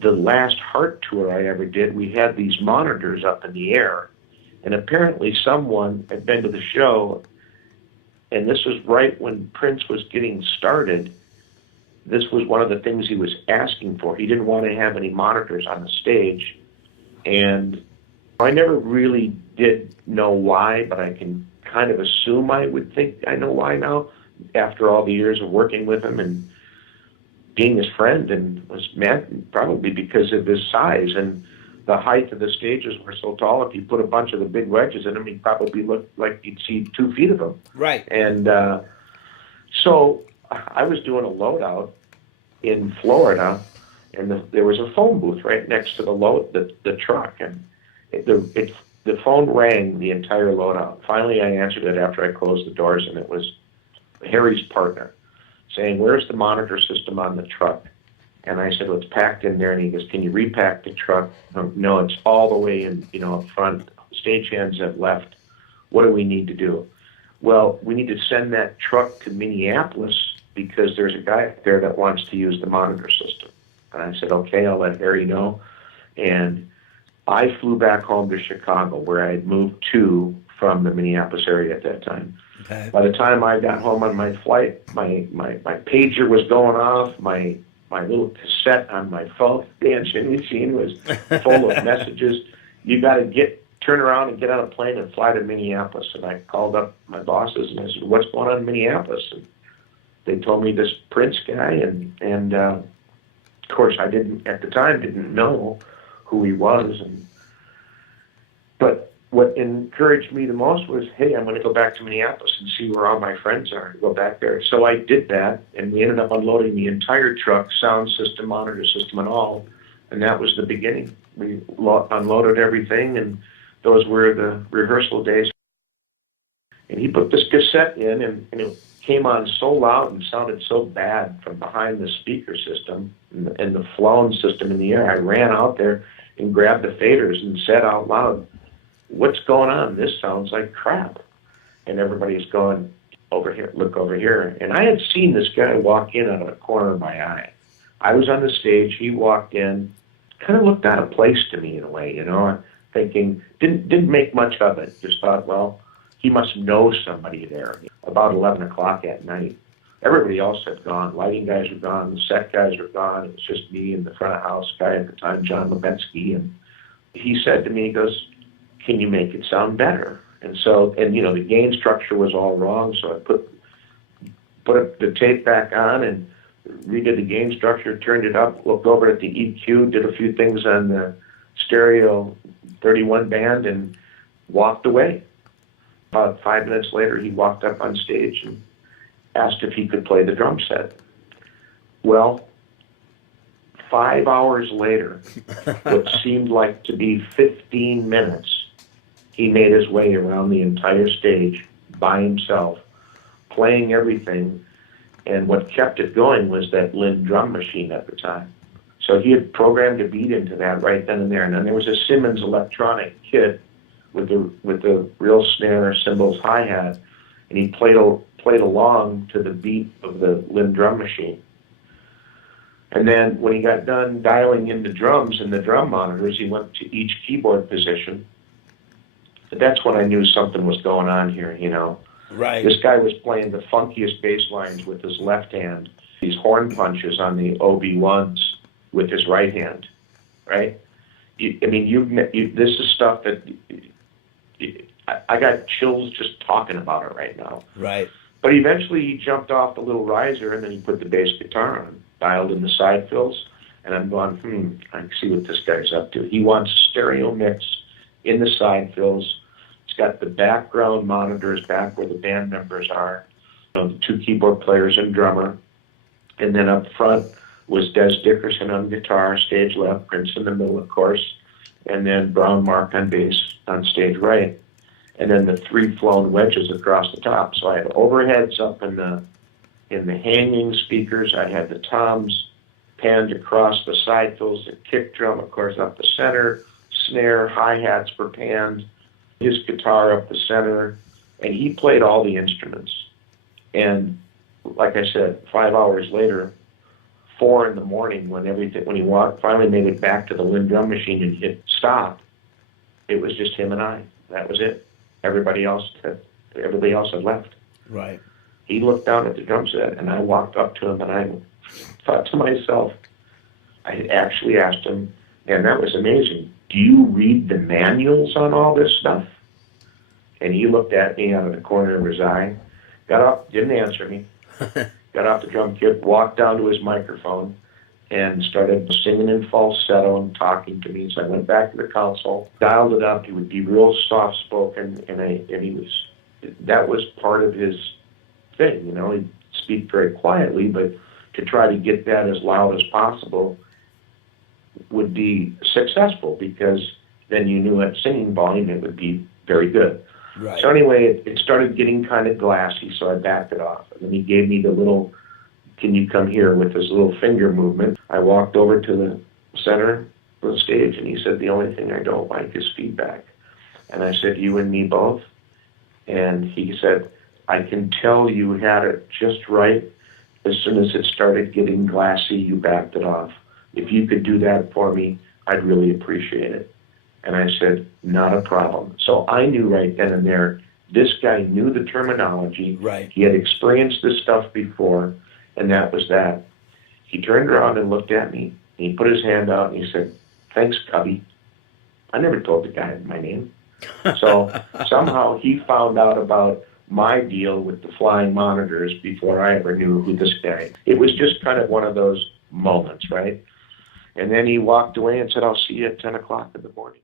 the last Heart tour I ever did, we had these monitors up in the air, and apparently someone had been to the show, and this was right when Prince was getting started. This was one of the things he was asking for. He didn't want to have any monitors on the stage, and I never really did know why, but I can kind of assume I would think I know why now, after all the years of working with him and being his friend, and was mad probably because of his size and the height of the stages were so tall. If you put a bunch of the big wedges in him, he'd probably look like you'd see 2 feet of him. Right. And so I was doing a loadout in Florida, and there was a phone booth right next to the truck, and the phone rang the entire loadout. Finally, I answered it after I closed the doors, and it was Harry's partner saying, "Where's the monitor system on the truck?" And I said, "Well, it's packed in there." And he goes, "Can you repack the truck?" "No, it's all the way in, up front. Stagehands have left. What do we need to do?" "Well, we need to send that truck to Minneapolis because there's a guy up there that wants to use the monitor system." And I said, "Okay, I'll let Harry know." And I flew back home to Chicago, where I had moved to from the Minneapolis area at that time. Okay. By the time I got home on my flight, my pager was going off. My little cassette on my phone dancing machine was full of messages. "You got to turn around and get on a plane and fly to Minneapolis." And I called up my bosses and I said, "What's going on in Minneapolis?" And they told me this Prince guy, and of course I at the time didn't know who he was. But what encouraged me the most was, hey, I'm going to go back to Minneapolis and see where all my friends are and go back there. So I did that, and we ended up unloading the entire truck, sound system, monitor system, and all. And that was the beginning. We unloaded everything, and those were the rehearsal days. And he put this cassette in, and it came on so loud and sounded so bad from behind the speaker system and the flown system in the air. I ran out there and grabbed the faders and said out loud, "What's going on? This sounds like crap." And everybody's going, "Over here, look over here." And I had seen this guy walk in out of the corner of my eye. I was on the stage, he walked in, kind of looked out of place to me in a way, thinking, didn't make much of it. Just thought, well, he must know somebody there. About 11 o'clock at night. Everybody else had gone. Lighting guys were gone, the set guys were gone. It was just me and the front of house guy at the time, John Lubensky. And he said to me, he goes, "Can you make it sound better?" And so, the gain structure was all wrong, so I put the tape back on and redid the gain structure, turned it up, looked over at the EQ, did a few things on the stereo 31 band, and walked away. About 5 minutes later, he walked up on stage and asked if he could play the drum set. Well, 5 hours later, what seemed like to be 15 minutes, he made his way around the entire stage by himself, playing everything. And what kept it going was that Linn drum machine at the time. So he had programmed a beat into that right then and there. And then there was a Simmons electronic kit with the real snare, cymbals, hi-hat, and he played along to the beat of the Linn drum machine. And then when he got done dialing in the drums and the drum monitors, he went to each keyboard position. That's when I knew something was going on here, Right. This guy was playing the funkiest bass lines with his left hand, these horn punches on the OB1s with his right hand, right? This is stuff that I got chills just talking about it right now. Right. But eventually he jumped off the little riser, and then he put the bass guitar on, dialed in the side fills, and I'm going, I can see what this guy's up to. He wants stereo mix in the side fills. It's got the background monitors back where the band members are, the 2 keyboard players and drummer. And then up front was Des Dickerson on guitar, stage left, Prince in the middle, of course, and then Brown Mark on bass on stage right. And then the 3 flown wedges across the top. So I had overheads up in the hanging speakers. I had the toms panned across the side fills, the kick drum, of course, up the center, snare, hi-hats were panned, his guitar up the center, and he played all the instruments. And like I said, 5 hours later, 4 in the morning when he finally made it back to the Lynn drum machine and hit stop, it was just him and I. That was it. Everybody else had left. Right. He looked down at the drum set, and I walked up to him, and I thought to myself, I had actually asked him, and that was amazing, do you read the manuals on all this stuff? And he looked at me out of the corner of his eye, got up, didn't answer me, got off the drum kit, walked down to his microphone, and started singing in falsetto and talking to me. So I went back to the console, dialed it up. He would be real soft-spoken, that was part of his thing. You know, he'd speak very quietly, but to try to get that as loud as possible would be successful, because then you knew at singing volume it would be very good. Right. So anyway, it started getting kind of glassy, so I backed it off. And then he gave me the little, can you come here, with this little finger movement. I walked over to the center of the stage, and he said, the only thing I don't like is feedback. And I said, you and me both? And he said, I can tell you had it just right. As soon as it started getting glassy, you backed it off. If you could do that for me, I'd really appreciate it. And I said, not a problem. So I knew right then and there, this guy knew the terminology. Right. He had experienced this stuff before, and that was that. He turned around and looked at me, and he put his hand out, and he said, thanks, Cubby. I never told the guy my name. So somehow he found out about my deal with the flying monitors before I ever knew who this guy. It was just kind of one of those moments, right? And then he walked away and said, I'll see you at 10 o'clock in the morning.